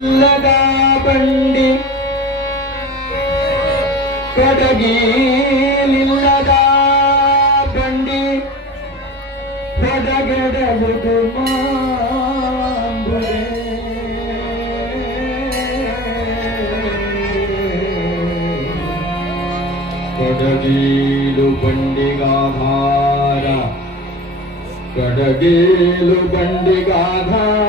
ಇಲ್ಲದ ಬಂಡಿ ಕಡಗಿಲಿಲ್ಲದ ಬಂಡಿ ಹೊಡಗಡವುದು ಮಾಂಬುರೆ ಕಡಗೀಲು ಬಂಡಿಗಾಧಾರ ಕಡಗೀಲು ಬಂಡಿಗಾಧಾರ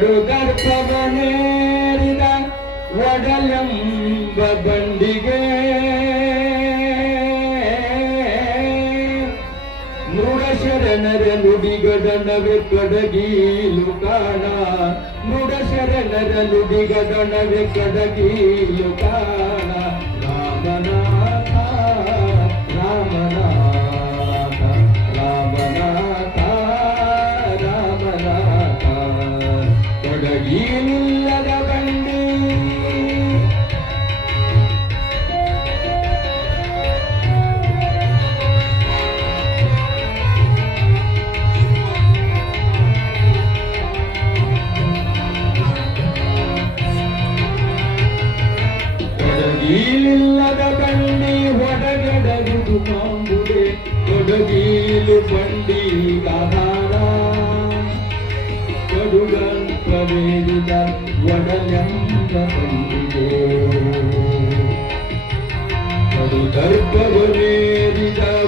ಗಡು ಗರ್ಭವನೇರಿದ ಒಡಲೆಂಬ ಬಂಡಿಗೆ. ನುಡ ಶರಣರ ನುಡಿಗಡನವೆ ಕಡಗೀಲು ಕಾಣ ನುಡ ಶರಣರ ನುಡಿಗಡನವೆ ಕಡಗೀಲು ಕಾಣ ರಾಮನಾಥ ರಾಮನಾಥ. ಒಡಲೆಂಬ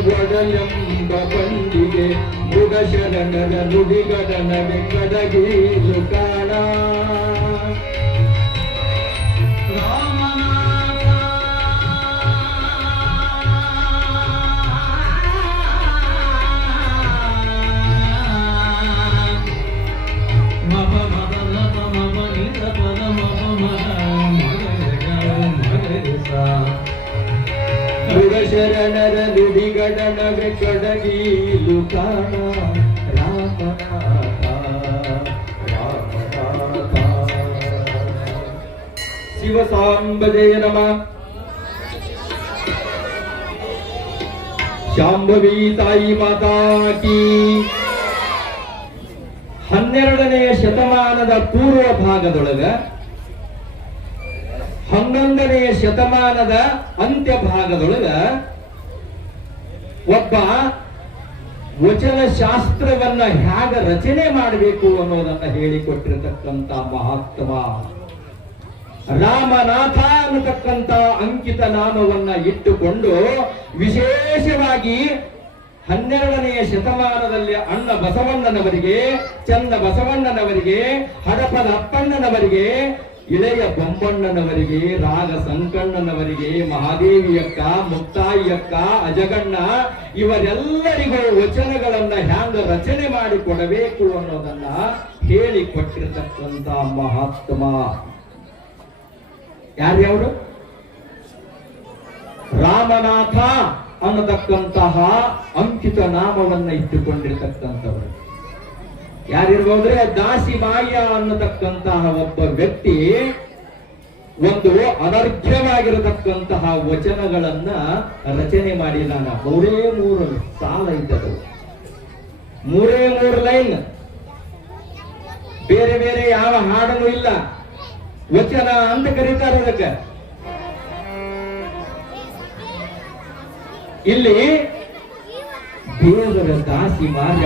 ಒಡಲೆಂಬ ಬಂಡಿಗೆ ಮೃಗ ಶರಣರ ನುಡಿಗಡನವೆ ಕಡಗೀಲು ಕಾಣ. ಮೃಗ ಶರಣರ ನುಡಿಗಡನವೆ ಕಡಗೀಲು ಕಾಣ ರಾಮನಾಥ. ರಾಮನಾಥ ಶಿವಸಾಂಬಜಯ ನಮ. ಶಾಂಭವಿ ತಾಯಿ ಮಾತಾ ಕಿ. ಹನ್ನೆರಡನೆಯ ಶತಮಾನದ ಪೂರ್ವ ಭಾಗದೊಳಗ ಹನ್ನೊಂದನೆಯ ಶತಮಾನದ ಅಂತ್ಯ ಭಾಗದೊಳಗ ಒಬ್ಬ ವಚನ ಶಾಸ್ತ್ರವನ್ನ ಹೇಗೆ ರಚನೆ ಮಾಡಬೇಕು ಅನ್ನೋದನ್ನ ಹೇಳಿಕೊಟ್ಟಿರತಕ್ಕಂತ ಮಹಾತ್ಮ. ರಾಮನಾಥ ಅನ್ನತಕ್ಕಂತ ಅಂಕಿತ ನಾಮವನ್ನ ಇಟ್ಟುಕೊಂಡು ವಿಶೇಷವಾಗಿ ಹನ್ನೆರಡನೆಯ ಶತಮಾನದಲ್ಲಿ ಅಣ್ಣ ಬಸವಣ್ಣನವರಿಗೆ, ಚಂದ ಬಸವಣ್ಣನವರಿಗೆ ಹಡಪದ ಅಪ್ಪಣ್ಣನವರಿಗೆ ಇಳೆಯ ಬೊಮ್ಮಣ್ಣನವರಿಗೆ, ರಾಗ ಸಂಕಣ್ಣನವರಿಗೆ, ಮಹಾದೇವಿಯಕ್ಕ, ಮುಕ್ತಾಯಿಯಕ್ಕ, ಅಜಗಣ್ಣ, ಇವರೆಲ್ಲರಿಗೂ ವಚನಗಳನ್ನ ಹ್ಯಾಂಗ ರಚನೆ ಮಾಡಿ ಕೊಡಬೇಕು ಅನ್ನೋದನ್ನ ಹೇಳಿಕೊಟ್ಟಿರ್ತಕ್ಕಂಥ ಮಹಾತ್ಮ. ಯಾರ್ಯಾವರು? ರಾಮನಾಥ ಅನ್ನತಕ್ಕಂತಹ ಅಂಕಿತ ನಾಮವನ್ನ ಇಟ್ಟುಕೊಂಡಿರ್ತಕ್ಕಂಥವರು. ಯಾರಿರ್ಬೋದ್ರೆ ದಾಸಿ ಬಾಯ್ಯ ಅನ್ನತಕ್ಕಂತಹ ಒಬ್ಬ ವ್ಯಕ್ತಿ ಒಂದು ಅನರ್ಘ್ಯವಾಗಿರತಕ್ಕಂತಹ ವಚನಗಳನ್ನ ರಚನೆ ಮಾಡಿದಾನ. ಮೂರೇ ಮೂರು ಸಾಲ ಇದ್ದದು ಮೂರೇ ಮೂರು ಲೈನ್. ಬೇರೆ ಬೇರೆ ಯಾವ ಹಾಡನು ಇಲ್ಲ. ವಚನ ಅಂತ ಕರೀತಾರೆ ಅದಕ್ಕೆ. ಇಲ್ಲಿ ದೇವರ ದಾಸಿ ಮಾರ್ಗ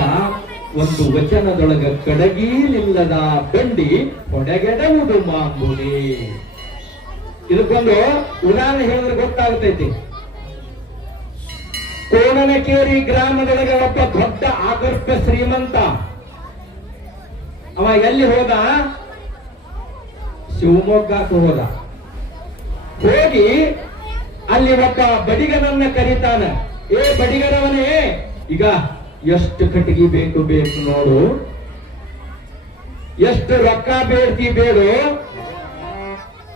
ಒಂದು ವಚನದೊಳಗ ಕಡಗೀಲಿಲ್ಲದ ಬಂಡಿ ಹೊಡೆಗೆಡವುದು ಮಾಮೂಲಿ. ಇದಕ್ಕೊಂದು ಉದಾಹರಣೆ ಹೇಳಿದ್ರೆ ಗೊತ್ತಾಗ್ತೈತಿ. ಕೋಣನಕೇರಿ ಗ್ರಾಮದೊಳಗೆ ಒಬ್ಬ ದೊಡ್ಡ ಆಕರ್ಷ ಶ್ರೀಮಂತ. ಅವ ಎಲ್ಲಿ ಹೋದ? ಶಿವಮೊಗ್ಗಕ್ಕೆ ಹೋದ. ಹೋಗಿ ಅಲ್ಲಿ ಒಬ್ಬ ಬಡಿಗನನ್ನ ಕರೀತಾನ. ಏ ಬಡಿಗರವನೇ, ಈಗ ಎಷ್ಟು ಕಟ್ಟಿಗೆ ಬೇಕು ಬೇಕು ನೋಡು. ಎಷ್ಟು ರೊಕ್ಕ ಬೇಡ್ತಿ ಬೇಡು.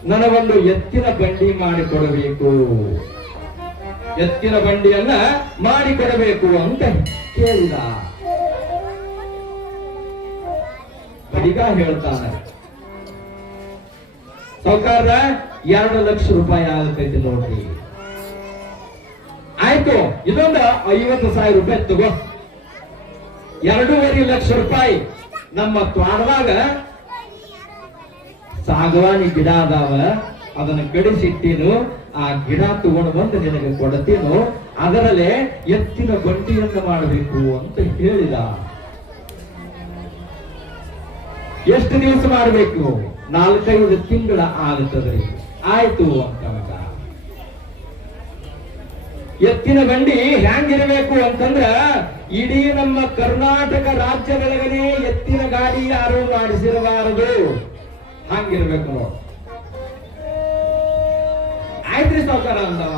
ನನಗೊಂದು ಎತ್ತಿನ ಬಂಡಿ ಮಾಡಿಕೊಡಬೇಕು. ಎತ್ತಿನ ಬಂಡಿಯನ್ನ ಮಾಡಿ ಕೊಡಬೇಕು ಅಂತ ಕೇಳಿದ. ಬಡಿಗ ಹೇಳ್ತಾನೆ. ಸೌಕಾರ ಎರಡು ಲಕ್ಷ ರೂಪಾಯಿ ಆಗತೈತಿ ನೋಡ್ರಿ. ಆಯ್ತು ಇದೊಂದು ಐವತ್ತು ಸಾವಿರ ರೂಪಾಯಿ ತಗೋ. ಎರಡೂವರೆ ಲಕ್ಷ ರೂಪಾಯಿ ನಮ್ಮ ತ್ವಾಡದಾಗ ಸಾಗವಾನಿ ಗಿಡ ಅದಾವ. ಅದನ್ನ ಕಡಿಸಿಟ್ಟೇನು ಆ ಗಿಡ ತಗೊಂಡು ಬಂದು ನಿನಗೆ ಕೊಡತೀನು. ಅದರಲ್ಲೇ ಎತ್ತಿನ ಬಂಡಿಯನ್ನು ಮಾಡಬೇಕು ಅಂತ ಹೇಳಿದ. ಎಷ್ಟು ದಿವಸ ಮಾಡಬೇಕು? ನಾಲ್ಕೈದು ತಿಂಗಳ ಆಗುತ್ತದೆ. ಆಯ್ತು ಅಂತ. ಎತ್ತಿನ ಬಂಡಿ ಹ್ಯಾಂಗಿರಬೇಕು ಅಂತಂದ್ರ ಇಡೀ ನಮ್ಮ ಕರ್ನಾಟಕ ರಾಜ್ಯದೊಳಗನೆ ಎತ್ತಿನ ಗಾಡಿ ಯಾರು ಮಾಡಿಸಿರಬಾರದು? ಹಂಗಿರ್ಬೇಕು ಆಯ್ತ್ರಿ ಸಾವುಕಾರ ಅಂದವ,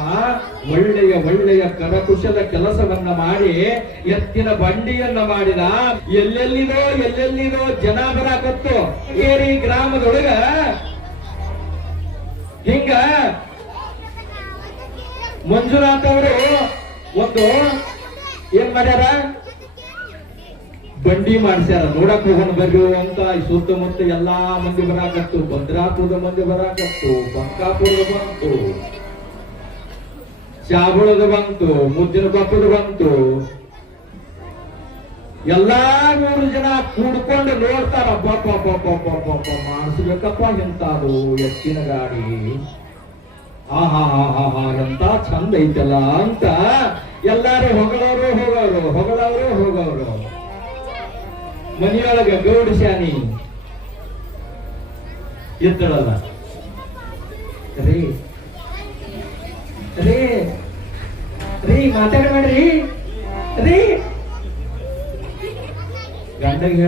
ಒಳ್ಳೆಯ ಒಳ್ಳೆಯ ಕರಕುಶದ ಕೆಲಸವನ್ನ ಮಾಡಿ ಎತ್ತಿನ ಬಂಡಿಯನ್ನ ಮಾಡಿದ ಎಲ್ಲೆಲ್ಲಿದೋ ಎಲ್ಲೆಲ್ಲಿದೋ ಜನ ಬರಾಕತ್ತು ಏರಿ ಗ್ರಾಮದೊಳಗ ಹಿಂಗ ಮಂಜುನಾಥ್ ಅವರು ಒಂದು ಏನ್ ಮಾಡ್ಯಾರ? ಬಂಡಿ ಮಾಡ್ಸ್ಯಾರ. ನೋಡಕ್ ಹೋಗೋಣ ಬರ್ರಿ ಅಂತ ಈ ಸುತ್ತಮುತ್ತ ಎಲ್ಲಾ ಮಂದಿ ಬರಾಕತ್ತು. ಭದ್ರಾಪುರದ ಮಂದಿ ಬರಾಕತ್ತು. ಬಂಕಾಪುರದ ಬಂತು. ಶಾಬಳದ ಬಂತು. ಮುದ್ದಿನ ಕೊಪ್ಪದ ಬಂತು. ಎಲ್ಲಾ ಮೂರು ಜನ ಕೂಡ್ಕೊಂಡು ನೋಡ್ತಾರ. ಪಾಪ ಪಾಪ ಪಾಪ ಪಾಪ. ಮಾಡಿಸ್ಬೇಕಪ್ಪ ಎಂತಾದ್ರು ಎತ್ತಿನ ಗಾಡಿ. ಆಹಾ, ಹಾ ಹಾ ಎಂತ ಚಂದ ಐತಲ್ಲ ಅಂತ ಎಲ್ಲಾರು ಹೊಗಳವರು ಹೋಗೋರು ಹೊಗಳವರು ಹೋಗೋರು. ಮನೆಯೊಳಗ ಗೌಡ ಶಾನಿ. ಇದ್ದಳಲ್ಲ ರೀ ರೀ ರೀ, ಮಾತಾಡಬೇಡ್ರಿ. ರೀ. ಗಂಡಗೆ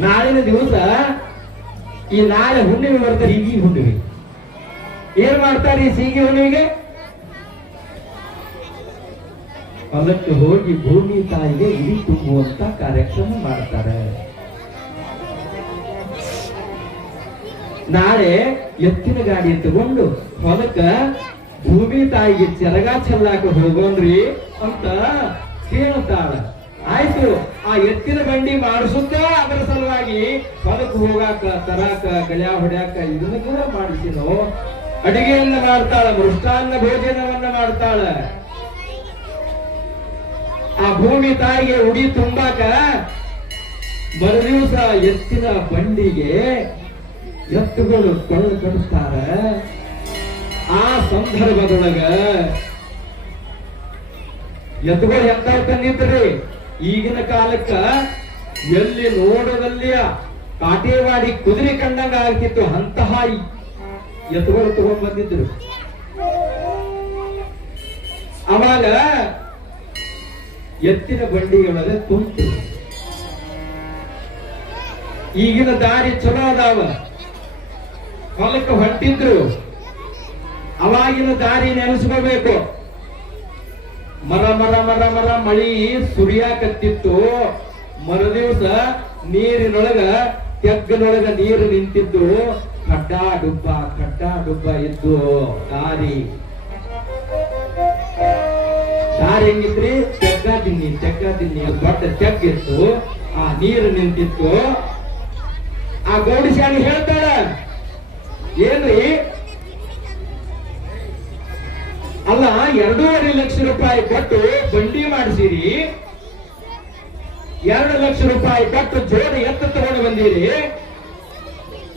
ನಾಳಿನ ದಿವಸ ಈ ನಾಳೆ ಹುಣ್ಣಿಮೆ ಬರ್ತಾರೆ ಈಗ ಹುಣ್ಣಿಮೆ. ಏನ್ ಮಾಡ್ತಾರೆ ಈ ಸೀಗಿ ಹುಣ್ಣಿಮೆಗೆ? ಹೊಲಕ್ಕೆ ಹೋಗಿ ಭೂಮಿ ತಾಯಿಗೆ ಇಡಿ ತುಂಬುವಂತ ಕಾರ್ಯಕ್ರಮ ಮಾಡ್ತಾರೆ. ನಾಳೆ ಎತ್ತಿನ ಗಾಡಿ ತಗೊಂಡು ಹೊಲಕ್ಕ ಭೂಮಿ ತಾಯಿಗೆ ಚೆರಗ ಚೆಲ್ಲಾಕ ಹೋಗೋನ್ರಿ ಅಂತ ಕೇಳ್ತಾಳ ಆಯ್ತು, ಆ ಎತ್ತಿನ ಬಂಡಿ ಮಾಡಿಸುತ್ತ ಅದರ ಸಲುವಾಗಿ ಹೊಲಕ್ಕೆ ಹೋಗಾಕ, ತರಾಕ ಗಳ್ಯಾ ಹೊಡ್ಯಾಕ ಇದನ್ನ ಕೂಡ ಅಡಿಗೆಯನ್ನ ಮಾಡ್ತಾಳ, ಮೃಷ್ಟಾನ್ನ ಭೋಜನವನ್ನ ಮಾಡ್ತಾಳ. ಆ ಭೂಮಿ ತಾಯಿಗೆ ಉಡಿ ತುಂಬಾಕ ಮರುದಿವಸ ಎತ್ತಿನ ಬಂಡಿಗೆ ಎತ್ತುಗಳು ಕೊಳ್ಳ ಕಡಿಸ್ತಾರ. ಆ ಸಂದರ್ಭದೊಳಗ ಎತ್ತುಗಳು ಎತ್ತ ತಂದಿದ್ರಿ? ಈಗಿನ ಕಾಲಕ್ಕ ಎಲ್ಲಿ ನೋಡದಲ್ಲಿ ಕಾಟೇವಾಡಿ ಕುದುರೆ ಕಂಡಂಗ ಆಗ್ತಿತ್ತು, ಅಂತಹ ಎತ್ತುಗಳು ತಗೊಂಡ್ ಬಂದಿದ್ರು. ಅವಾಗ ಎತ್ತಿನ ಬಂಡಿಯೊಳಗೆ ತುಂಟು ಈಗಿನ ದಾರಿ ಚಲೋ ಅದಾವ. ಹೊಲಕ್ಕೆ ಹೊಟ್ಟಿದ್ರು ಅವಾಗಿನ ದಾರಿ ನೆನೆಸ್ಕೋಬೇಕು. ಮರ ಮರ ಮರ ಮರ, ಮಳಿ ಸುರಿಯಾಕತ್ತಿತ್ತು. ಮರುದಿವಸ ನೀರಿನೊಳಗ ತೆಗ್ಗನೊಳಗ ನೀರು ನಿಂತಿದ್ದು. ಕಡ್ಡ ಡುಬ್ಬ ಕಡ್ಡ ಡುಬ್ಬ ಇದ್ದು ದಾರಿ. ದಾರಿ ಹೆಂಗಿತ್ರಿ? ತೆಗ್ಗ ತಿನ್ನಿ ತೆಗ್ಗ ತಿನ್ನಿ ದೊಡ್ಡ ತೆಗ್ಗಿತ್ತು ಆ ನೀರು ನಿಂತಿತ್ತು. ಆ ಗೌಡಿಸ್ಯಾಣಿ ಹೇಳ್ತಾಳ, ಏನ್ರಿ ಅಲ್ಲ, ಎರಡೂವರೆ ಲಕ್ಷ ರೂಪಾಯಿ ಕೊಟ್ಟು ಬಂಡಿ ಮಾಡಿಸಿರಿ. ಎರಡು ಲಕ್ಷ ರೂಪಾಯಿ ಕೊಟ್ಟು ಜೋಡಿ ಎತ್ತ ತಗೊಂಡು ಬಂದಿರಿ.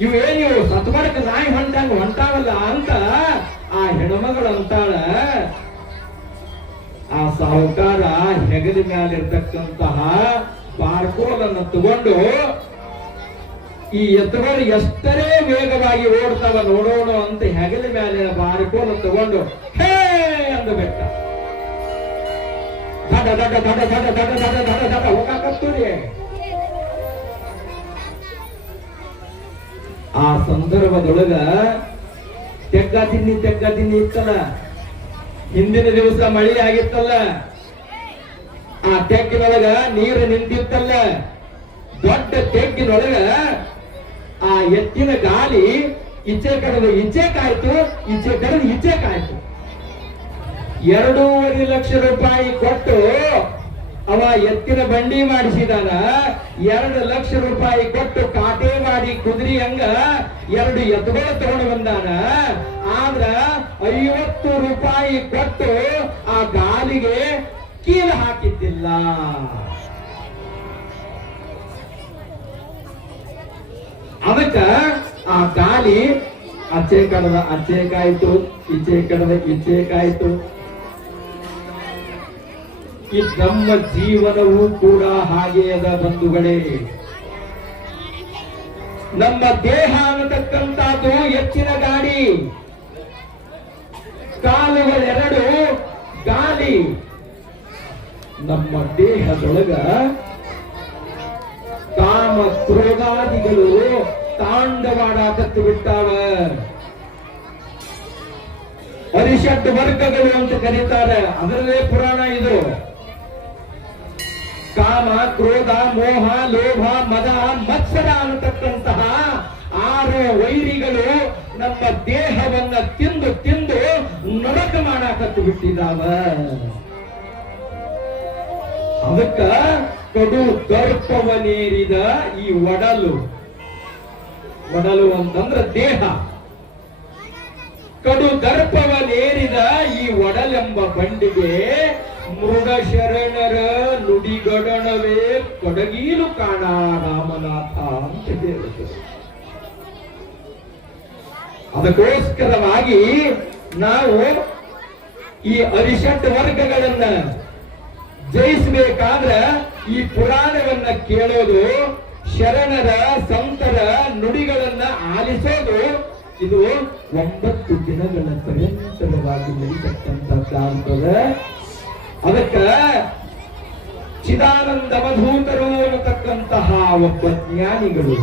ಇವೇನು ಸತ್ಮಡಕ ನಾಯಿ ಹೊಂಟಂಗ ಹೊಂಟಾವಲ್ಲ ಅಂತ ಆ ಹೆಣ್ಮಗಳು ಅಂತಾಳ. ಆ ಸಾಹುಕಾರ ಹೆಗಲ ಮ್ಯಾಲಿರ್ತಕ್ಕಂತಹ ಬಾರ್ಕೋಲನ್ನು ತಗೊಂಡು ಈ ಎತ್ತುಗಳು ಎಷ್ಟರೇ ವೇಗವಾಗಿ ಓಡ್ತಾವ ನೋಡೋಣ ಅಂತ ಹೆಗಲ ಮೇಲೆ ಬಾರ್ಕೋಲ ತಗೊಂಡು, ಹೇ ಅಂದಬೇಕ ದಡ ದಡ ದಡ ದಡ ದಡ ದಡ ದಡ ದಡ ಹೋಗಾಕತ್ತೂರಿ ಆ ಸಂದರ್ಭದೊಳಗ ತೆಗ್ಗ ತಿನ್ನಿ ತೆಗ್ಗ ತಿನ್ನಿ ಇತ್ತಲ್ಲ ಹಿಂದಿನ ದಿವಸ ಮಳಿ ಆಗಿತ್ತಲ್ಲ ಆ ತೆಗ್ಗಿನೊಳಗ ನೀರು ನಿಂತಿತ್ತಲ್ಲ ದೊಡ್ಡ ತೆಗ್ಗಿನೊಳಗ ಆ ಎತ್ತಿನ ಗಾಲಿ ಇಚ್ಚೆ ಕಡೆದು ಇಚ್ಚೆ ಕಾಯ್ತು ಇಚ್ಚೆ ಕಡೆದು ಇಚ್ಚೆ ಕಾಯ್ತು ಎರಡೂವರೆ ಲಕ್ಷ ರೂಪಾಯಿ ಕೊಟ್ಟು ಅವ ಎತ್ತಿನ ಬಂಡಿ ಮಾಡಿಸಿದಾನ. ಎರಡು ಲಕ್ಷ ರೂಪಾಯಿ ಕೊಟ್ಟು ಕಾಟೆ ಮಾಡಿ ಕುದುರಿ ಹಂಗ ಎರಡು ಎತ್ತುಗಳು ತಗೊಂಡು ಬಂದಾನ. ಆದ್ರ ಐವತ್ತು ರೂಪಾಯಿ ಕೊಟ್ಟು ಆ ಗಾಲಿಗೆ ಕೀಲ ಹಾಕಿದ್ದಿಲ್ಲ. ಅದಕ್ಕ ಆ ಗಾಲಿ ಅಚ್ಚೆ ಕಡದ, ಅಚ್ಚೆ ಕಾಯ್ತು, ಇಚ್ಚೆ ಕಡದ, ಇಚ್ಚೆ ಕಾಯ್ತು. ಈ ನಮ್ಮ ಜೀವನವೂ ಕೂಡ ಹಾಗೆ ಅದ ಬಂಧುಗಳೇ. ನಮ್ಮ ದೇಹ ಅನ್ನತಕ್ಕಂಥದ್ದು ಹೆಚ್ಚಿನ ಗಾಡಿ ಕಾಲುಗಳೆರಡು ಗಾಲಿ ನಮ್ಮ ದೇಹದೊಳಗ ಕಾಮ ಕ್ರೋಧಾದಿಗಳು ತಾಂಡವಾಡಾಕತ್ತು ಬಿಟ್ಟಾವ. ಅರಿಷಡ್ ವರ್ಗಗಳು ಅಂತ ಕರೀತಾರೆ. ಅದರಲ್ಲೇ ಪುರಾಣ ಇದು. ಕಾಮ, ಕ್ರೋಧ, ಮೋಹ, ಲೋಭ, ಮದ, ಮತ್ಸರ ಅನ್ನತಕ್ಕಂತಹ ಆರು ವೈರಿಗಳು ನಮ್ಮ ದೇಹವನ್ನ ತಿಂದು ತಿಂದು ನರಕ ಮಾಡಾಕತ್ತು ಬಿಟ್ಟಿದ್ದಾವ. ಅದಕ್ಕ ಕಡು ದರ್ಪವನೇರಿದ ಈ ಒಡಲು. ಒಡಲು ಅಂತಂದ್ರ ದೇಹ. ಕಡು ದರ್ಪವನೇರಿದ ಈ ಒಡಲೆಂಬ ಬಂಡಿಗೆ ಮೃಗ ಶರಣರ ನುಡಿಗಡಣವೇ ಕೊಡಗೀಲು ಕಾಣ ರಾಮನಾಥ ಅಂತ ಹೇಳುತ್ತದೆ ಅದಕ್ಕೋಸ್ಕರವಾಗಿ ನಾವು ಈ ಅರಿಷಟ್ ವರ್ಗಗಳನ್ನ ಜಯಿಸಬೇಕಾದ್ರೆ ಈ ಪುರಾಣವನ್ನ ಕೇಳೋದು, ಶರಣರ, ಸಂತರ ನುಡಿಗಳನ್ನ ಆಲಿಸೋದು, ಇದು ಒಂಬತ್ತು ದಿನಗಳ ಪರ್ಯಂತರವಾಗಿ ನಡೀತಕ್ಕಂಥದ್ದಾಗ್ತದೆ ಅದಕ್ಕ ಚಿದಾನಂದ ಮಧೂತರು ಅನ್ನತಕ್ಕಂತಹ ಒಬ್ಬ ಜ್ಞಾನಿಗಳು.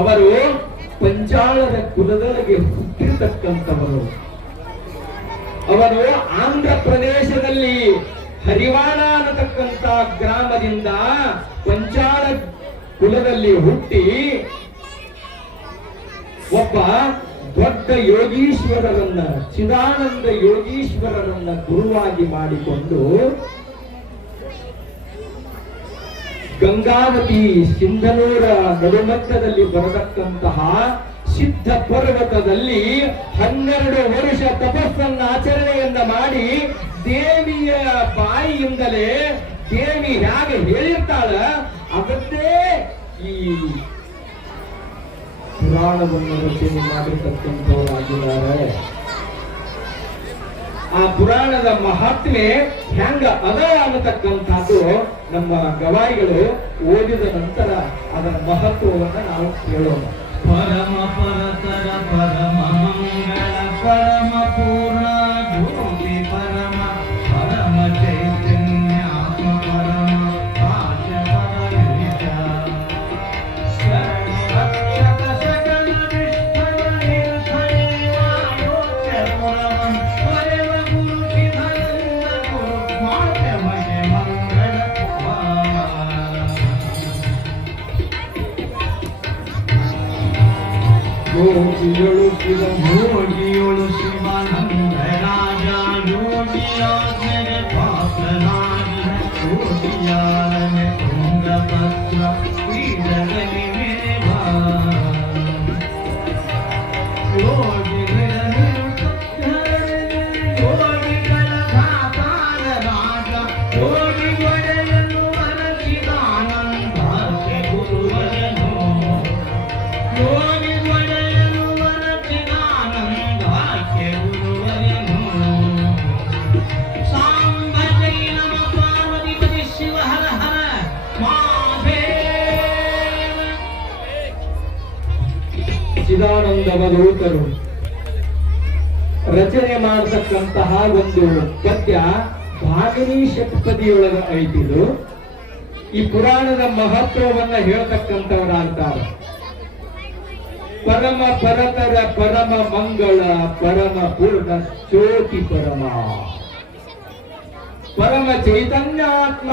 ಅವರು ಪಂಚಾಳದ ಕುಲದೊಳಗೆ ಹುಟ್ಟಿರ್ತಕ್ಕಂಥವರು. ಅವರು ಆಂಧ್ರ ಪ್ರದೇಶದಲ್ಲಿ ಹರಿವಾಣ ಅನ್ನತಕ್ಕಂಥ ಗ್ರಾಮದಿಂದ ಪಂಚಾಳ ಕುಲದಲ್ಲಿ ಹುಟ್ಟಿ ಒಬ್ಬ ದೊಡ್ಡ ಯೋಗೀಶ್ವರರನ್ನ, ಚಿದಾನಂದ ಯೋಗೀಶ್ವರರನ್ನ ಗುರುವಾಗಿ ಮಾಡಿಕೊಂಡು ಗಂಗಾವತಿ ಸಿಂಧನೂರ ನಡುಮಟ್ಟದಲ್ಲಿ ಬರತಕ್ಕಂತಹ ಸಿದ್ಧ ಪರ್ವತದಲ್ಲಿ ಹನ್ನೆರಡು ವರ್ಷ ತಪಸ್ಸನ್ನ ಆಚರಣೆಯನ್ನ ಮಾಡಿ ದೇವಿಯ ಬಾಯಿಯಿಂದಲೇ ದೇವಿ ಹೇಗೆ ಹೇಳಿರ್ತಾಳ, ಅದನ್ನೇ ಈ ಪುರಾಣವನ್ನು ರಚನೆ ಮಾಡಿರ್ತಕ್ಕಂಥವರಾಗಿದ್ದಾರೆ ಆ ಪುರಾಣದ ಮಹಾತ್ಮೆ ಹೆಂಗ ಅದ ಅನ್ನತಕ್ಕಂಥದ್ದು ನಮ್ಮ ಗವಾಯಿಗಳು ಓದಿದ ನಂತರ ಅದರ ಮಹತ್ವವನ್ನು ನಾವು ಕೇಳೋಣ ಪರಮ ಪರತರ ಪರಮ ಮಂಗಳ ಪರಮ ಪೂರ್ಣ ಯೋಗಿಯೊಳು ಶಿವ ಯೋಗಿಯೊಳು ಚಿದಾನಂದವಧೂತರು. ರಚನೆ ಮಾಡತಕ್ಕಂತಹ ಒಂದು ಪದ್ಯ ಭಾಗಿನಿ ಶತಪದಿಯೊಳಗ ಐತಿದು. ಈ ಪುರಾಣದ ಮಹತ್ವವನ್ನ ಹೇಳ್ತಕ್ಕಂಥವರಾಗ್ತಾರೆ. ಪರಮ ಪರತರ ಪರಮ ಮಂಗಳ ಪರಮ ಪೂರ್ಣ ಜ್ಯೋತಿ ಪರಮ. ಪರಮ ಚೈತನ್ಯಾತ್ಮ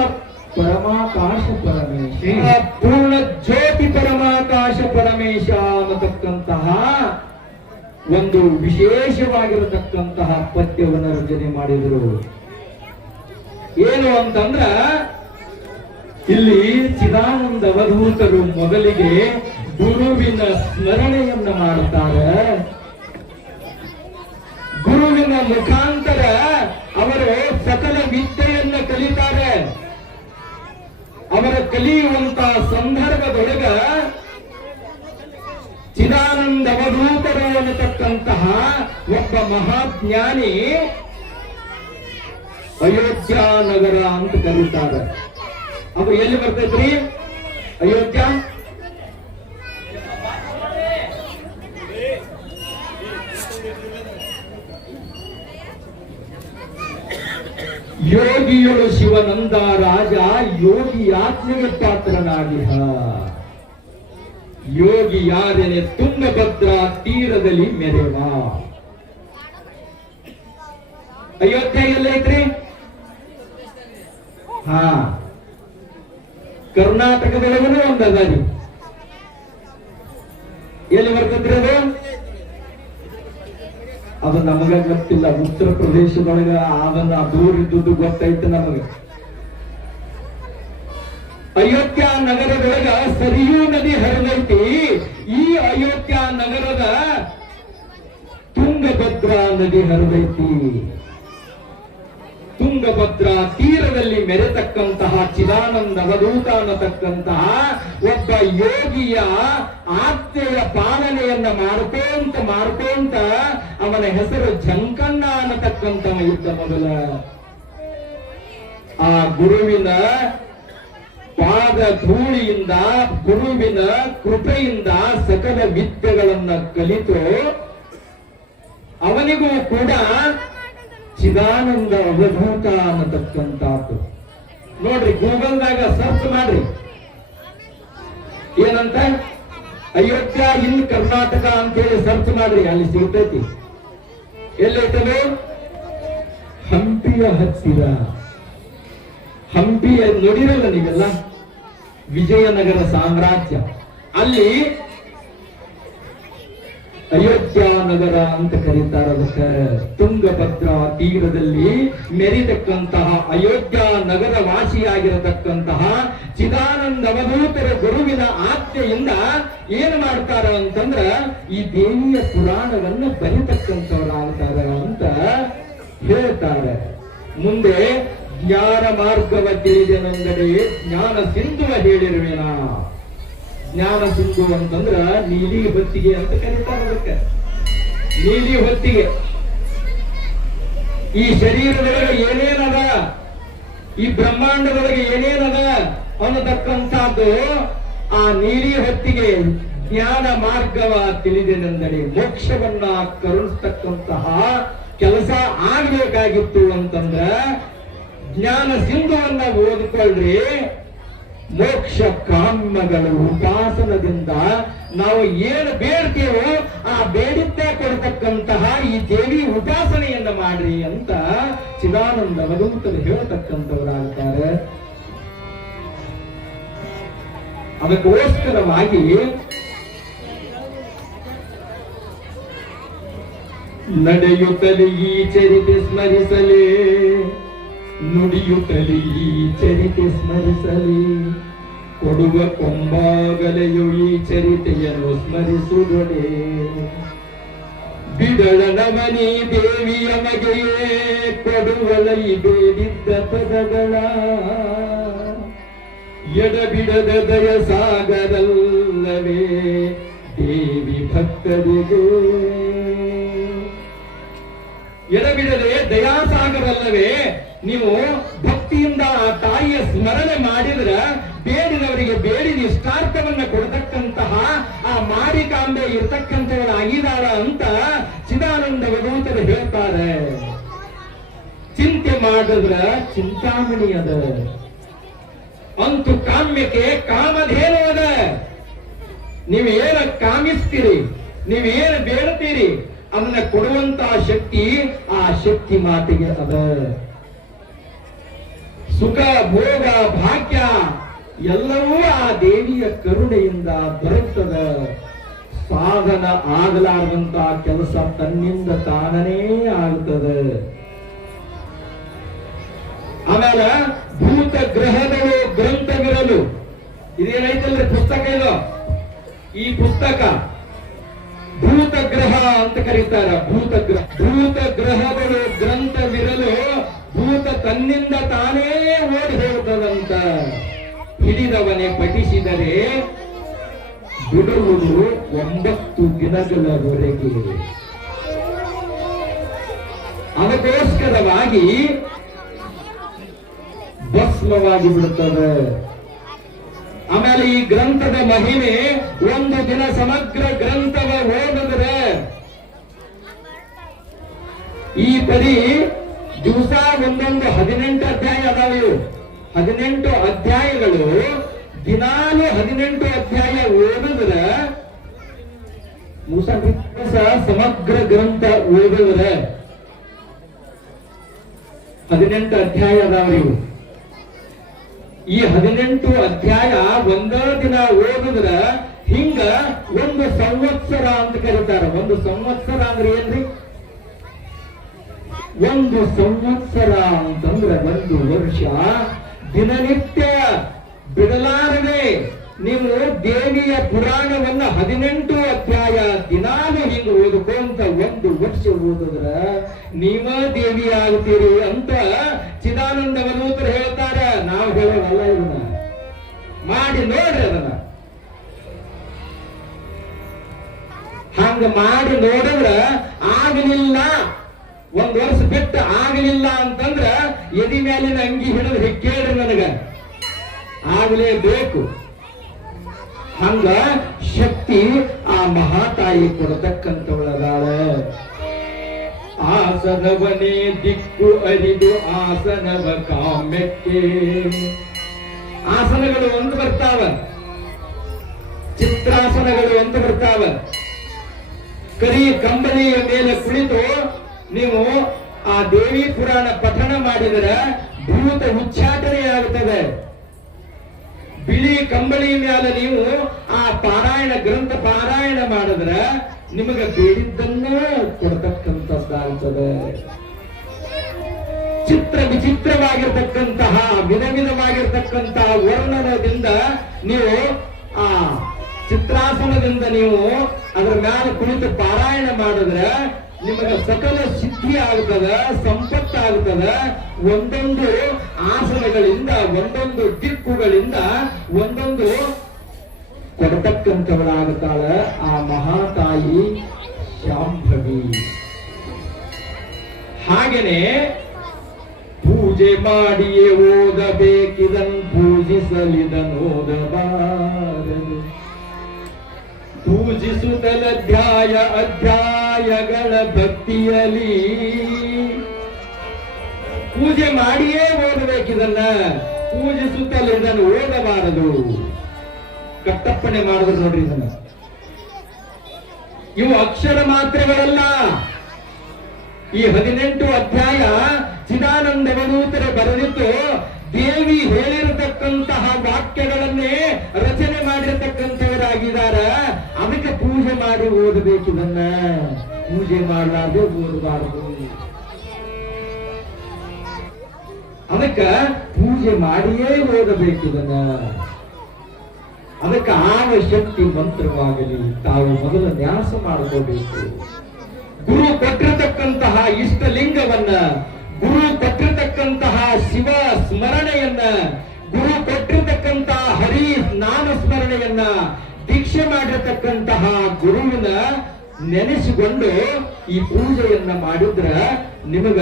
ಪರಮಾಕಾಶ ಪರಮೇಶ ಪೂರ್ಣ ಜ್ಯೋತಿ ಪರಮಾಕಾಶ ಪರಮೇಶ ಅನ್ನತಕ್ಕಂತಹ ಒಂದು ವಿಶೇಷವಾಗಿರತಕ್ಕಂತಹ ಪದ್ಯವನ್ನು ರಚನೆ ಮಾಡಿದರು. ಏನು ಅಂತಂದ್ರ, ಇಲ್ಲಿ ಚಿದಾನಂದ ಅವಧೂತರು ಮೊದಲಿಗೆ ಗುರುವಿನ ಸ್ಮರಣೆಯನ್ನ ಮಾಡುತ್ತಾರೆ ಗುರುವಿನ ಮುಖಾಂತರ ಅವರು ಸಕಲ ಅವರ ಕಲಿಯುವಂತ ಸಂದರ್ಭದೊಳಗ ಚಿದಾನಂದ ಅವಧೂತರು ಒಬ್ಬ ಮಹಾಜ್ಞಾನಿ ಅಯೋಧ್ಯ ನಗರ ಅಂತ ಕರೀತಾರೆ. ಅದು ಎಲ್ಲಿ ಬರ್ತೈತ್ರಿ? ಅಯೋಧ್ಯ? ಯೋಗಿಯಳು ಶಿವನಂದ ರಾಜ, ಯೋಗಿ ಆತ್ಮಿಗೆ ಪಾತ್ರನಾಗಿಹ. ಯೋಗಿ ಯಾರೆನೆ ತುಂಗಭದ್ರ ತೀರದಲ್ಲಿ ಮೆರೆವ. ಅಯೋಧ್ಯ ಎಲ್ಲೈತ್ರಿ? ಹಾ. ಕರ್ನಾಟಕದೊಳಗೂ ಒಂದು ಅದ ರೀ ಎಲ್ಲಿ ಬರ್ತದ್ರಿ ಅದು? ಅದು ನಮಗ ಗೊತ್ತಿಲ್ಲ. ಉತ್ತರ ಪ್ರದೇಶದೊಳಗ ಅದನ್ನ ದೂರ ಇದ್ದುದು ಗೊತ್ತೈತೆ ನಮಗೆ. ಅಯೋಧ್ಯ ನಗರದೊಳಗ ಸರಿಯೂ ನದಿ ಹರಿದೈತಿ. ಈ ಅಯೋಧ್ಯ ನಗರದ ತುಂಗಭದ್ರಾ ನದಿ ಹರಿದೈತಿ. ತುಂಗಭದ್ರಾ ತೀರದಲ್ಲಿ ಮೆರೆತಕ್ಕಂತಹ ಚಿದಾನಂದ ಅವಧೂತ ಅನ್ನತಕ್ಕಂತಹ ಒಬ್ಬ ಯೋಗಿಯ ಆತ್ಮೆಯ ಪಾಲನೆಯನ್ನ ಮಾಡ್ಕೋಂತ ಮಾಡ್ಕೋಂತ ಅವನ ಹೆಸರು ಜಂಕಣ್ಣ ಅನ್ನತಕ್ಕಂತವ ಇದ್ದ ಮೊದಲ. ಆ ಗುರುವಿನ ಪಾದ ಧೂಳಿಯಿಂದ, ಗುರುವಿನ ಕೃಪೆಯಿಂದ ಸಕಲ ವಿದ್ಯೆಗಳನ್ನ ಕಲಿತು ಅವನಿಗೂ ಕೂಡ ಚಿದಾನಂದ ಅವಧೂತ ಅನ್ನತಕ್ಕಂಥದ್ದು ನೋಡ್ರಿ, ಗೂಗಲ್ದಾಗ ಸರ್ಚ್ ಮಾಡ್ರಿ. ಏನಂತ? ಅಯೋಧ್ಯ ಇನ್ ಕರ್ನಾಟಕ ಅಂತೇಳಿ ಸರ್ಚ್ ಮಾಡ್ರಿ, ಅಲ್ಲಿ ಸಿಗ್ತೈತಿ. ಎಲ್ಲಿರ್ತದೆ ಹಂಪಿಯ ಹತ್ತಿರ. ಹಂಪಿಯ, ನೋಡಿರಲ್ಲ ನೀವೆಲ್ಲ? ವಿಜಯನಗರ ಸಾಮ್ರಾಜ್ಯ. ಅಲ್ಲಿ ಅಯೋಧ್ಯ ನಗರ ಅಂತ ಕರೀತಾರ ಅದಕ್ಕೆ. ತುಂಗಭದ್ರ ತೀರದಲ್ಲಿ ಮೆರಿತಕ್ಕಂತಹ ಅಯೋಧ್ಯ ನಗರ ವಾಸಿಯಾಗಿರತಕ್ಕಂತಹ ಚಿದಾನಂದ ಅವಧೂತರ ಗುರುವಿನ ಆಜ್ಞೆಯಿಂದ ಏನು ಮಾಡ್ತಾರ ಅಂತಂದ್ರ ಈ ದೇವಿಯ ಪುರಾಣವನ್ನು ಬರಿತಕ್ಕಂಥವರಾಗ್ತಾರ ಅಂತ ಹೇಳ್ತಾರೆ. ಮುಂದೆ ಜ್ಞಾನ ಮಾರ್ಗವ ತಿಳಿದೆನೆಂದರೆ ಜ್ಞಾನ ಸಿಂಧುವ ಹೇಳಿರುವೆನಾ. ಜ್ಞಾನ ಸಿಂಧು ಅಂತಂದ್ರ ನೀಲಿ ಹೊತ್ತಿಗೆ ಅಂತ ಕರೀತಾರೆ ಅದಕ್ಕೆ. ನೀಲಿ ಹೊತ್ತಿಗೆ. ಈ ಶರೀರದೊಳಗೆ ಏನೇನದ? ಈ ಬ್ರಹ್ಮಾಂಡದೊಳಗೆ ಏನೇನದ? ಅನ್ನತಕ್ಕಂಥದ್ದು ಆ ನೀಲಿ ಹೊತ್ತಿಗೆ ಜ್ಞಾನ ಮಾರ್ಗವ ತಿಳಿದೆನೆಂದರೆ ಮೋಕ್ಷವನ್ನ ಕರುಣಿಸ್ತಕ್ಕಂತಹ ಕೆಲಸ ಆಗ್ಬೇಕಾಗಿತ್ತು ಅಂತಂದ್ರ ಜ್ಞಾನ ಸಿಂಧುವನ್ನ ಓದಿಕೊಳ್ಳ್ರಿ. ಮೋಕ್ಷ ಕಾಮಗಳು ಉಪಾಸನದಿಂದ ನಾವು ಏನು ಬೇಡ್ತೇವೋ ಆ ಬೇಡಿದ್ದೇ ಕೊಡತಕ್ಕಂತಹ ಈ ದೇವಿ ಉಪಾಸನೆಯನ್ನ ಮಾಡ್ರಿ ಅಂತ ಚಿದಾನಂದ ಭಗವಂತರು ಹೇಳ್ತಕ್ಕಂಥವರಾಗ್ತಾರೆ. ಅದಕ್ಕೋಸ್ಕರವಾಗಿ ನಡೆಯುತ್ತಲೇ ಈ ಚರಿತೆ ಸ್ಮರಿಸಲೇ. ನುಡಿಯುತ್ತಲೇ, ಈ ಚರಿತೆ ಸ್ಮರಿಸಲಿ. ಕೊಡುವ ಕೊಂಬಾಗಲೆಯು ಈ ಚರಿತೆಯನ್ನು ಸ್ಮರಿಸುವುದೇ ಬಿಡಳ ನಮನಿ ದೇವಿಯ ಮಗೆಯೇ, ಕೊಡುವಲೈ ಬೇಡಿದ್ದ ಪದಗಳ. ಎಡಬಿಡದ ದಯ ಸಾಗರಲ್ಲವೇ, ದೇವಿ ಭಕ್ತರಿಗೆ. ಎಡಬಿಡದೆ ದಯಾಸಾಗರಲ್ಲವೇ, ನೀವು ಭಕ್ತಿಯಿಂದ ಆ ತಾಯಿಯ ಸ್ಮರಣೆ ಮಾಡಿದ್ರ ಬೇಡಿದವರಿಗೆ ಬೇಡಿ ನಿಷ್ಠಾರ್ಥವನ್ನ ಕೊಡತಕ್ಕಂತಹ ಆ ಮಾರಿಕಾಂಬೆ ಇರ್ತಕ್ಕಂಥವಳು ಆಗಿದಾರ ಅಂತ ಚಿದಾನಂದ ಭಗವಂತರು ಹೇಳ್ತಾರೆ. ಚಿಂತೆ ಮಾಡಿದ್ರ ಚಿಂತಾಮಣಿ ಅದ. ಅಂತೂ ಕಾಮ್ಯಕ್ಕೆ ಕಾಮಧೇನು ಅದ. ನೀವೇನ ಕಾಮಿಸ್ತೀರಿ, ನೀವೇನು ಬೇಡ್ತೀರಿ ಅದನ್ನ ಕೊಡುವಂತ ಶಕ್ತಿ ಆ ಶಕ್ತಿ ಮಾತಿಗೆ ಅದ. ಸುಖ, ಭೋಗ, ಭಾಗ್ಯ ಎಲ್ಲವೂ ಆ ದೇವಿಯ ಕರುಣೆಯಿಂದ ಬರುತ್ತದ ಸಾಧನ ಆಗಲಾರದಂತ ಕೆಲಸ ತನ್ನಿಂದ ತಾನನೇ ಆಗ್ತದೆ. ಆಮೇಲೆ ಭೂತ ಗ್ರಹಗಳು ಗ್ರಂಥವಿರಲು. ಇದೇನೈತಲ್ರಿ ಪುಸ್ತಕ ಇದು? ಈ ಪುಸ್ತಕ. ಭೂತ ಗ್ರಹ ಅಂತ ಕರೀತಾರ. ಭೂತ ಗ್ರಹ ಭೂತ ಗ್ರಹಗಳು ಗ್ರಂಥವಿರಲು ಭೂತ ತನ್ನಿಂದ ತಾನೇ ಓಡಿ ಹೋಗದಂತ ಹಿಡಿದವನೇ ಪಠಿಸಿದರೆ ಬಿಡುವುದು ಒಂಬತ್ತು ದಿನಗಳವರೆಗೆ. ಅದಕ್ಕೋಸ್ಕರವಾಗಿ ಭಸ್ಮವಾಗಿ ಬಿಡುತ್ತದೆ ಆಮೇಲೆ ಈ ಗ್ರಂಥದ ಮಹಿಮೆ ಒಂದು ದಿನ ಸಮಗ್ರ ಗ್ರಂಥವ ಓದಿದ್ರೆ ಈ ಪರಿ ದಿವಸ ಒಂದೊಂದು ಹದಿನೆಂಟು ಅಧ್ಯಾಯ ಅದಾವ ಹದಿನೆಂಟು ಅಧ್ಯಾಯಗಳು, ದಿನಾಲು ಹದಿನೆಂಟು ಅಧ್ಯಾಯ ಓದಿದ್ರೆ ಸಮಗ್ರ ಗ್ರಂಥ ಓದಿದ್ರೆ ಹದಿನೆಂಟು ಅಧ್ಯಾಯ ಅದಾವ ಇವು. ಈ ಹದಿನೆಂಟು ಅಧ್ಯಾಯ ಒಂದ ದಿನ ಓದಿದ್ರ ಹಿಂಗ ಒಂದು ಸಂವತ್ಸರ ಅಂತ ಕರೀತಾರ. ಒಂದು ಸಂವತ್ಸರ ಅಂದ್ರೆ ಏನ್ರಿ? ಒಂದು ಸಂವತ್ಸರ ಅಂತಂದ್ರೆ ಒಂದು ವರ್ಷ. ದಿನನಿತ್ಯ ಬಿಡಲಾರದೆ ನೀವು ದೇವಿಯ ಪುರಾಣವನ್ನ ಹದಿನೆಂಟು ಅಧ್ಯಾಯ ದಿನಾಲು ಹಿಂಗ ಓದ್ಕೊಂತ ಒಂದು ವರ್ಷ ಓದಿದ್ರ ನೀವ ದೇವಿ ಆಗ್ತೀರಿ ಅಂತ ಚಿದಾನಂದ ಮನೋತ್ರ ಹೇಳ್ತಾರ ಹೇಳೋದಲ್ಲ ಇದನ್ನ ಮಾಡಿ ನೋಡ್ರಿ ಅದನ್ನ. ಹಂಗ ಮಾಡಿ ನೋಡಿದ್ರ ಆಗಲಿಲ್ಲ. ಒಂದ್ ವರ್ಷ ಬಿಟ್ಟು ಆಗಲಿಲ್ಲ ಅಂತಂದ್ರ ಎದಿ ಮೇಲಿನ ಅಂಗಿ ಹಿಡಿದು ಹಿಕ್ಕೇಳ್ರಿ ನನಗ. ಆಗಲೇಬೇಕು. ಹಂಗ ಶಕ್ತಿ ಆ ಮಹಾತಾಯಿ ಕೊಡತಕ್ಕಂಥವಳದಾಳ ಆಸನವನೇ ದಿಕ್ಕು ಅರಿದು ಆಸನವ ಕಾಮ್ಯಕ್ಕೆ. ಆಸನಗಳು ಒಂದು ಬರ್ತಾವ. ಚಿತ್ರಾಸನಗಳು ಒಂದು ಬರ್ತಾವ. ಕರಿ ಕಂಬಳಿಯ ಮೇಲೆ ಕುಳಿತು ನೀವು ಆ ದೇವಿ ಪುರಾಣ ಪಠಣ ಮಾಡಿದರೆ ಭೂತ ಉಚ್ಚಾಟನೆ ಬಿಳಿ ಕಂಬಳಿ ಮೇಲೆ ನೀವು ಆ ಪಾರಾಯಣ ಗ್ರಂಥ ಪಾರಾಯಣ ಮಾಡಿದ್ರೆ ನಿಮಗೆ ಬೇಡಿದ್ದನ್ನೇ ಕೊಡತಕ್ಕಂಥದ್ದಾಗ್ತದೆ ಚಿತ್ರ ವಿಚಿತ್ರವಾಗಿರ್ತಕ್ಕಂತಹ ವಿಧ ವಿಧವಾಗಿರ್ತಕ್ಕಂತಹ ವರ್ಣನದಿಂದ ನೀವು ಆ ಚಿತ್ರಾಸನದಿಂದ ನೀವು ಅದರ ಮೇಲೆ ಕುಳಿತು ಪಾರಾಯಣ ಮಾಡಿದ್ರೆ ನಿಮಗೆ ಸಕಲ ಸಿದ್ಧಿ ಆಗ್ತದ ಸಂಪತ್ತಾಗ್ತದ ಒಂದೊಂದು ಆಸನಗಳಿಂದ, ಒಂದೊಂದು ದಿಕ್ಕುಗಳಿಂದ, ಒಂದೊಂದು ಕೊಡತಕ್ಕಂಥವಳಾಗುತ್ತಾಳ ಆ ಮಹಾತಾಯಿ ಶಾಂಭವಿ. ಹಾಗೆಯೇ ಪೂಜೆ ಮಾಡಿಯೇ ಓದಬೇಕಿದನ್ ಪೂಜಿಸಲಿದನ್ ಓದಬಾರದು. ಪೂಜಿಸುತ್ತಲಧ್ಯಾಯ ಅಧ್ಯಾಯಗಳ ಭಕ್ತಿಯಲ್ಲಿ ಪೂಜೆ ಮಾಡಿಯೇ ಓದಬೇಕಿದನ್ನ ಪೂಜಿಸುತ್ತಲಿದನ್ನು ಓದಬಾರದು. ಕಟ್ಟಪ್ಪಣೆ ಮಾಡಿದ್ರು ನೋಡ್ರಿ ಇದನ್ನ. ಇವು ಅಕ್ಷರ ಮಾತ್ರೆಗಳಲ್ಲ. ಈ ಹದಿನೆಂಟು ಅಧ್ಯಾಯ ಚಿದಾನಂದ ವನೂತರ ಬರೆದಿತ್ತು ದೇವಿ ಹೇಳಿರತಕ್ಕಂತಹ ವಾಕ್ಯಗಳನ್ನೇ ರಚನೆ ಮಾಡಿರತಕ್ಕಂಥವರಾಗಿದ್ದಾರ. ಅದಕ್ಕೆ ಪೂಜೆ ಮಾಡಿ ಓದಬೇಕಿದನ್ನ ಪೂಜೆ ಮಾಡಲಾರ್ದೆ ಓದಬಾರದು. ಅದಕ್ಕ ಪೂಜೆ ಮಾಡಿಯೇ ಓದಬೇಕಿದನ್ನ ಅದಕ್ಕೆ ಆಗ ಶಕ್ತಿ ಮಂತ್ರವಾಗಲಿ, ತಾವು ಮೊದಲು ನ್ಯಾಸ ಮಾಡಿಕೊಳ್ಬೇಕು. ಗುರು ಕೊಟ್ಟಿರತಕ್ಕಂತಹ ಇಷ್ಟಲಿಂಗವನ್ನ, ಗುರು ಕೊಟ್ಟಿರತಕ್ಕಂತಹ ಶಿವ ಸ್ಮರಣೆಯನ್ನ, ಗುರು ಕೊಟ್ಟಿರತಕ್ಕಂತಹ ಹರಿ ನಾಮ ಸ್ಮರಣೆಯನ್ನ ದೀಕ್ಷೆ ಮಾಡಿರತಕ್ಕಂತಹ ಗುರುವಿನ ನೆನೆಸಿಕೊಂಡು ಈ ಪೂಜೆಯನ್ನ ಮಾಡಿದ್ರ ನಿಮಗ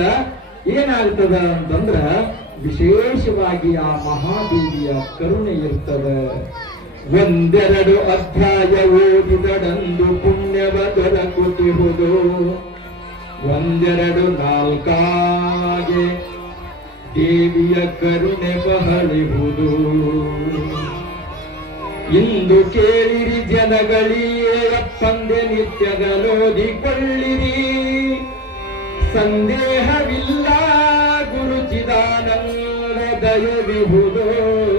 ಏನಾಗ್ತದ ಅಂತಂದ್ರ ವಿಶೇಷವಾಗಿ ಆ ಮಹಾದೇವಿಯ ಕರುಣೆ ಇರ್ತದ. ಒಂದೆರಡು ಅಧ್ಯಾಯ ಓದಿದಡಂದು ಪುಣ್ಯವ ದೊರಕುತ್ತಿರುವುದು ಒಂದೆರಡು ನಾಲ್ಕಾಗೆ ದೇವಿಯ ಕರುಣೆ ಬಹಳಿಹುದು. ಇಂದು ಕೇಳಿರಿ ಜನಗಳಿಯೇ, ಅಪ್ಪಂದೆ ನಿತ್ಯಗಳೋದಿಕೊಳ್ಳಿರಿ ಸಂದೇಹವಿಲ್ಲ ದಯವಿಹುದೋ ಗುರುಚಿದಾನಂದ ದಯವಿಹುದು.